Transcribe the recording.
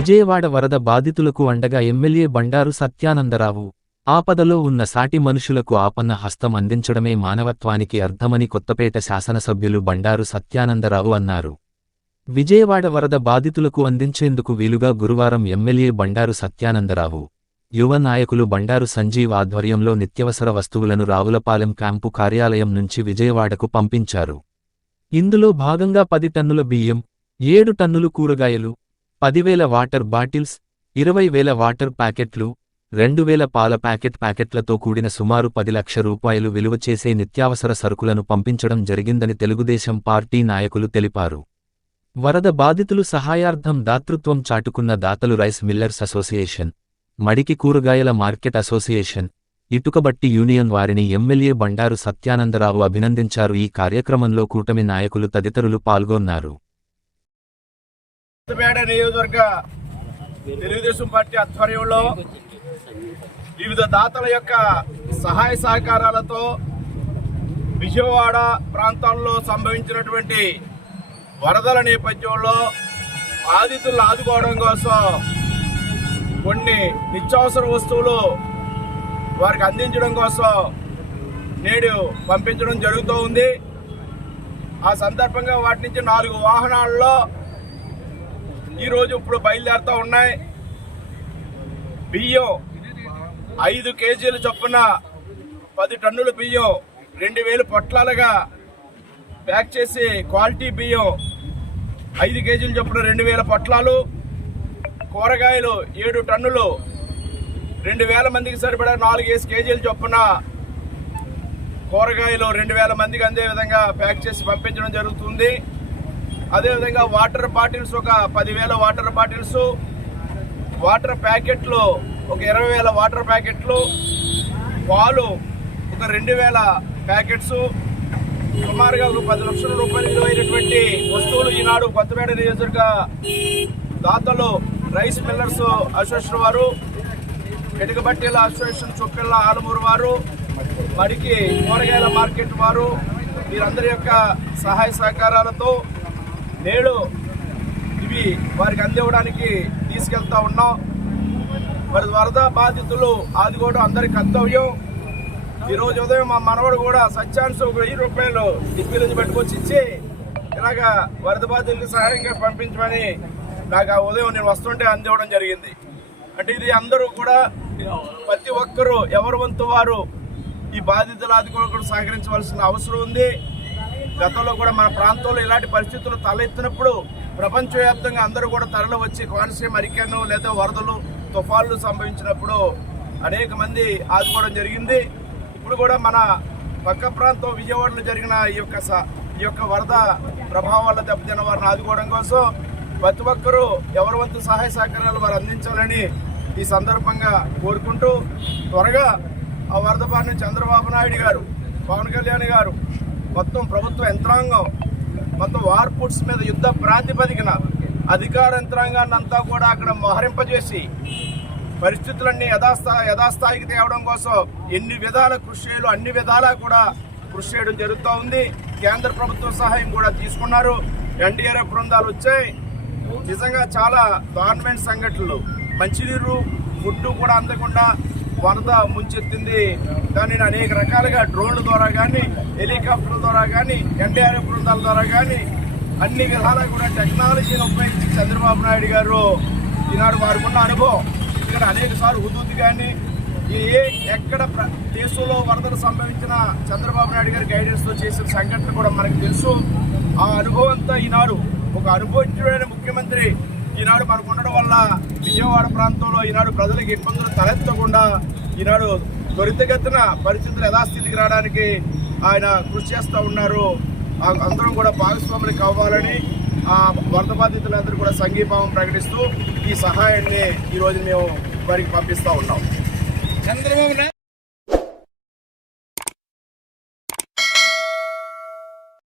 విజయవాడ వరద బాధితులకు అండగా ఎమ్మెల్యే బండారు సత్యానందరావు. ఆపదలో ఉన్న సాటి మనుషులకు ఆపన్న హస్తం అందించడమే మానవత్వానికి అర్థమని కొత్తపేట శాసనసభ్యులు బండారు సత్యానందరావు అన్నారు. విజయవాడ వరద బాధితులకు అందించేందుకు వీలుగా గురువారం ఎమ్మెల్యే బండారు సత్యానందరావు, యువ నాయకులు బండారు సంజీవ్ ఆధ్వర్యంలో నిత్యవసర వస్తువులను రావులపాలెం క్యాంపు కార్యాలయం నుంచి విజయవాడకు పంపించారు. ఇందులో భాగంగా 10 టన్నుల బియ్యం, 7 టన్నులు కూరగాయలు, 10,000 వాటర్ బాటిల్స్, 20,000 వాటర్ ప్యాకెట్లు, 2,000 పాల ప్యాకెట్లతో కూడిన సుమారు 10 లక్షల రూపాయలు విలువ చేసే నిత్యావసర సరుకులను పంపించడం జరిగిందని తెలుగుదేశం పార్టీ నాయకులు తెలిపారు. వరద బాధితులు సహాయార్థం దాతృత్వం చాటుకున్న దాతలు రైస్ మిల్లర్స్ అసోసియేషన్, మడికి కూరగాయల మార్కెట్ అసోసియేషన్, ఇటుకబట్టి యూనియన్ వారిని ఎమ్మెల్యే బండారు సత్యానందరావు అభినందించారు. ఈ కార్యక్రమంలో కూటమి నాయకులు తదితరులు పాల్గొన్నారు. నియోజకవర్గ తెలుగుదేశం పార్టీ ఆధ్వర్యంలో వివిధ దాతల యొక్క సహాయ సహకారాలతో విజయవాడ ప్రాంతాల్లో సంభవించినటువంటి వరదల నేపథ్యంలో బాధితులను ఆదుకోవడం కోసం కొన్ని నిత్యావసర వస్తువులు వారికి అందించడం కోసం నేడు పంపించడం జరుగుతూ ఉంది. ఆ సందర్భంగా వాటి నుంచి 4 వాహనాల్లో ఈరోజు ఇప్పుడు బయలుదేరుతూ ఉన్నాయి. బియ్యం 5 కేజీల చొప్పున 10 టన్నుల బియ్యం 2,000 పొట్లాలుగా ప్యాక్ చేసి క్వాలిటీ బియ్యం 5 కేజీల చొప్పున 2,000 పొట్లాలు, కూరగాయలు 7 టన్నులు 2,000 మందికి సరిపడా 4 కేజీల చొప్పున కూరగాయలు 2,000 మందికి అందే విధంగా ప్యాక్ చేసి పంపించడం జరుగుతుంది. అదేవిధంగా వాటర్ బాటిల్స్ ఒక 10,000 వాటర్ బాటిల్స్, వాటర్ ప్యాకెట్లు ఒక 20,000 వాటర్ ప్యాకెట్లు, పాలు ఒక 2,000 ప్యాకెట్స్, సుమారుగా ఒక 10 లక్షల రూపాయలు విలువైనటువంటి వస్తువులు ఈనాడు కొత్తపేట నియోజకవర్గ దాతలు రైస్ మిల్లర్స్ అసోసియేషన్ వారు, ఇటుకబట్టీల అసోసియేషన్ చొప్పిళ్ళ ఆలమూరు వారు, మడికి కూరగాయల మార్కెట్ వారు, వీరందరి యొక్క సహాయ సహకారాలతో నేడు ఇవి వారికి అందివ్వడానికి తీసుకెళ్తా ఉన్నాం. మరి వరద బాధితులు ఆదుకోవడం అందరి కర్తవ్యం. ఈరోజు ఉదయం మా మనవడు కూడా సత్యాన్స్ ఒక 1000 రూపాయలు దిగ్గు నుంచి పెట్టుకొచ్చి ఇచ్చి ఇలాగా వరద బాధితులకు సహాయంగా పంపించమని నాకు ఆ ఉదయం నేను వస్తుంటే అందివ్వడం జరిగింది. అంటే ఇది అందరూ కూడా ప్రతి ఒక్కరూ ఎవరి వంతు వారు ఈ బాధితులు ఆదుకోవడం సహకరించవలసిన అవసరం ఉంది. గతంలో కూడా మన ప్రాంతంలో ఇలాంటి పరిస్థితులు తలెత్తినప్పుడు ప్రపంచవ్యాప్తంగా అందరూ కూడా తరలి వచ్చి కోనసీమ హరికేన్ లేదా వరదలు తుఫాన్లు సంభవించినప్పుడు అనేక మంది ఆదుకోవడం జరిగింది. ఇప్పుడు కూడా మన పక్క ప్రాంతం విజయవాడలో జరిగిన ఈ యొక్క వరద ప్రభావం వల్ల దెబ్బతిన్న వారిని ఆదుకోవడం కోసం ప్రతి ఒక్కరూ ఎవరి వంతు సహాయ సహకారాలు వారు అందించాలని ఈ సందర్భంగా కోరుకుంటూ, త్వరగా ఆ వరద బారిన చంద్రబాబు నాయుడు గారు, పవన్ కళ్యాణ్ గారు, మొత్తం ప్రభుత్వ యంత్రాంగం మొత్తం వార్ ఫుడ్స్ మీద యుద్ధ ప్రాతిపదికన అధికార యంత్రాంగాన్ని అంతా కూడా అక్కడ మోహరింపజేసి పరిస్థితులన్నీ యథాస్థాయికి తేవడం కోసం ఎన్ని విధాల కృషి చేయాలో అన్ని విధాలా కూడా కృషి చేయడం జరుగుతూ ఉంది. కేంద్ర ప్రభుత్వ సహాయం కూడా తీసుకున్నారు. ఎన్డీఆర్ఎఫ్ బృందాలు వచ్చాయి. నిజంగా చాలా దారుణమైన సంఘటనలు, మంచినీరు ఫుడ్ కూడా అందకుండా వరద ముంచెత్తింది. కానీ అనేక రకాలుగా డ్రోన్ల ద్వారా కానీ, హెలికాప్టర్ల ద్వారా కానీ, ఎన్డీఆర్ఎఫ్ బృందాల ద్వారా కానీ అన్ని విధాలా కూడా టెక్నాలజీని ఉపయోగించి చంద్రబాబు నాయుడు గారు ఈనాడు వారికి ఉన్న అనుభవం, ఇక్కడ అనేక సార్లు హుదూద్ కానీ ఎక్కడ దేశంలో వరదలు సంభవించిన చంద్రబాబు నాయుడు గారి గైడెన్స్తో చేసిన సంఘటన కూడా మనకు తెలుసు. ఆ అనుభవం అంతా ఈనాడు ఒక అనుభవించిన ముఖ్యమంత్రి ఈనాడు మనకు ఉండడం వల్ల విజయవాడ ప్రాంతంలో ఈనాడు ప్రజలకు ఇబ్బందులు తలెత్తకుండా ఈనాడు త్వరితగతిన పరిస్థితులు యథాస్థితికి రావడానికి ఆయన కృషి చేస్తూ ఉన్నారు. అందరం కూడా భాగస్వాములు కావాలని ఆ వరద బాధితులందరూ కూడా సంఘీభావం ప్రకటిస్తూ ఈ సహాయాన్ని ఈరోజు మేము వారికి పంపిస్తూ ఉన్నాం. చంద్రబాబు